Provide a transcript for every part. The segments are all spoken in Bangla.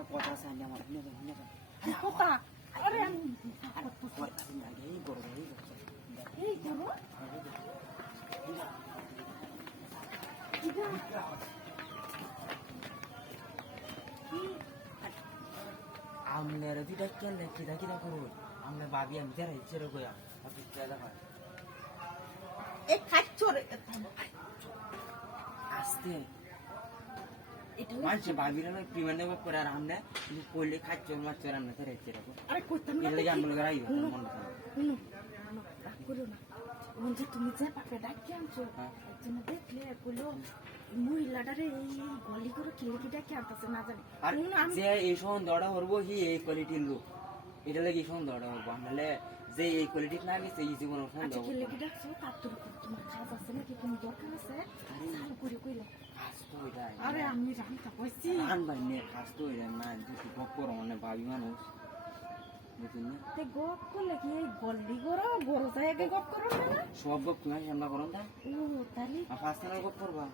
একটা কথা আছে আমি আমার নেবে নেবে কি কথা আরে আর পরে আমি আগে এই করব এই করব এই করো আমনের দুইটা কেন কিদা কিদা করুন আমরা ভাবি আমি যারা ইচ্ছে কইয়া আপনি কেদা এই খাচ্ছ রে আসতে এটা মানুষে ভাবি না প্রিমান করে আর রাখো আরে না শুনো, মন রাগ করো না। তুমি যে পাকে ডাকি আনছো হ্যাঁ। একজন দেখলে বলল মহিলাটারে এই গলি করে কিলিকি ডাকি আনতেছে না জানি। আর যে এই সন্দেহটা করব হি এই কোয়ালিটির লোক। এটা লাগে সন্দেহটা করব নাহলে যে এই কোয়ালিটির না নিছে এই জীবনের আচ্ছা সন্দেহ কিলিকি ডাকছো? তার তোর তোমার কাজ আছে নাকি? তুমি দরকার আছে? চালু করে কইলে তো আরে আমি রান্না কইছি রান ভাই নে খাস তো এটাই না দুটি গপ করো মানে ভাবি মানুষ। তে গপ করলে কি এই গল্লি করো? বড় জায়গায় গপ করো না? সব গপ তুমি সামনা করো না? ও তাহলে আর ফার্স্ট টাইম গপ করবা।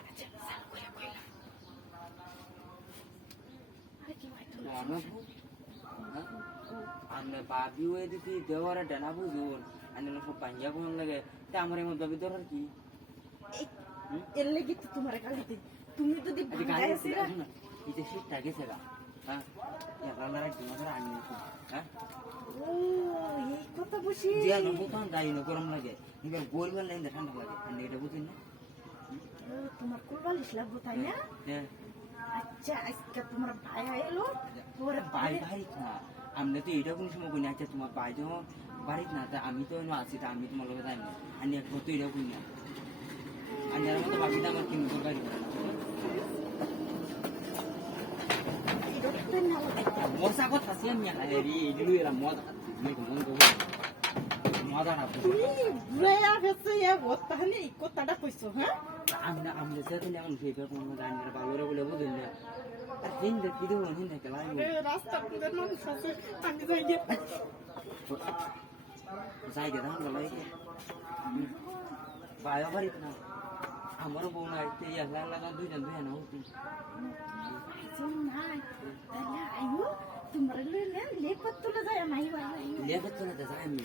আচ্ছা চালু করে কইলাম আরে কি ভাই তুমি আমি আমি ভাবি ওই দেওয়ারে ডানা বুঝুন। আমি সব পাঞ্জা কোন লাগে। তা আমার এমন ভাবি দরকার কি? এর লেগে তো তোমার গালি তুমি যদি ভাঙায় আছে আসিরা, না ইতে শীতটা গেছে হ্যাঁ? এখন কি মাত্র আনি হ্যাঁ? ও এই কথা বসি। যে না বোকান দাই না গরম লাগে এবার গোল গোল লাইন ঠান্ডা লাগে ঠান্ডা এটা বুঝিন না? তোমার কোলবালিশ লাগবো তাই না? হ্যাঁ আচ্ছা আজকে তোমার ভাই এলো তোরে ভাই ভাই ভাই না আমরা তো এটা কোনো সময় করি না আচ্ছা তোমার ভাই যখন বাড়িতে না তা আমি তো আছি তা আমি তোমার লোকে যাই না। আমি এক তো এটা করি না আমি আর মতো ভাবি আমার কিনে তো গাড়ি মজা কথা আমি খাই রে এগুলো এরা মজা খাচ্ছি মন করব কথাটা কইছো হ্যাঁ? আমরা ভালো বলে বুঝলেন না আর হিন্দে কি দেবো হিন্দে খেলা আরে রাস্তা খুঁজে মানুষ আছে আমি যাই গে যাই গে ধান গলাই গে বায়ো বাড়িত না আমারও বউ নাই তে একলা লাগা দুইজন দুই না হতো আইজন নাই তাহলে আইও তোমার লইলে লেপত তুলে যায় নাই ভাই লেবার চলে তো যাই আমি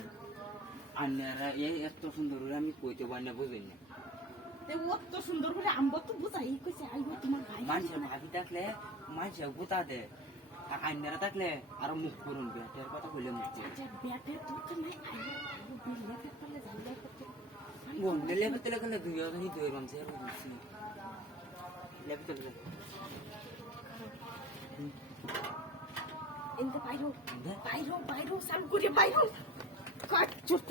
আপনারা এই এত সুন্দর করে আমি কইতে পারি না। বুঝলেন না তে সুন্দর করে আম্ব তো বুঝাই কইছে আইও তোমার ভাই মানুষের ভাবি থাকলে মানুষের গোতা দে। আর আইনারা থাকলে আরও মুখ করুন বেটের কথা কইলে মুখ আচ্ছা ব্যাটের বিল লেপত তুলে গেলে দুই হাজার দুই আর বুঝছি লেবার তেলে এনতে বাইরো দেখ বাইরো বাইরো সাম করে বাইরো। কাট চুট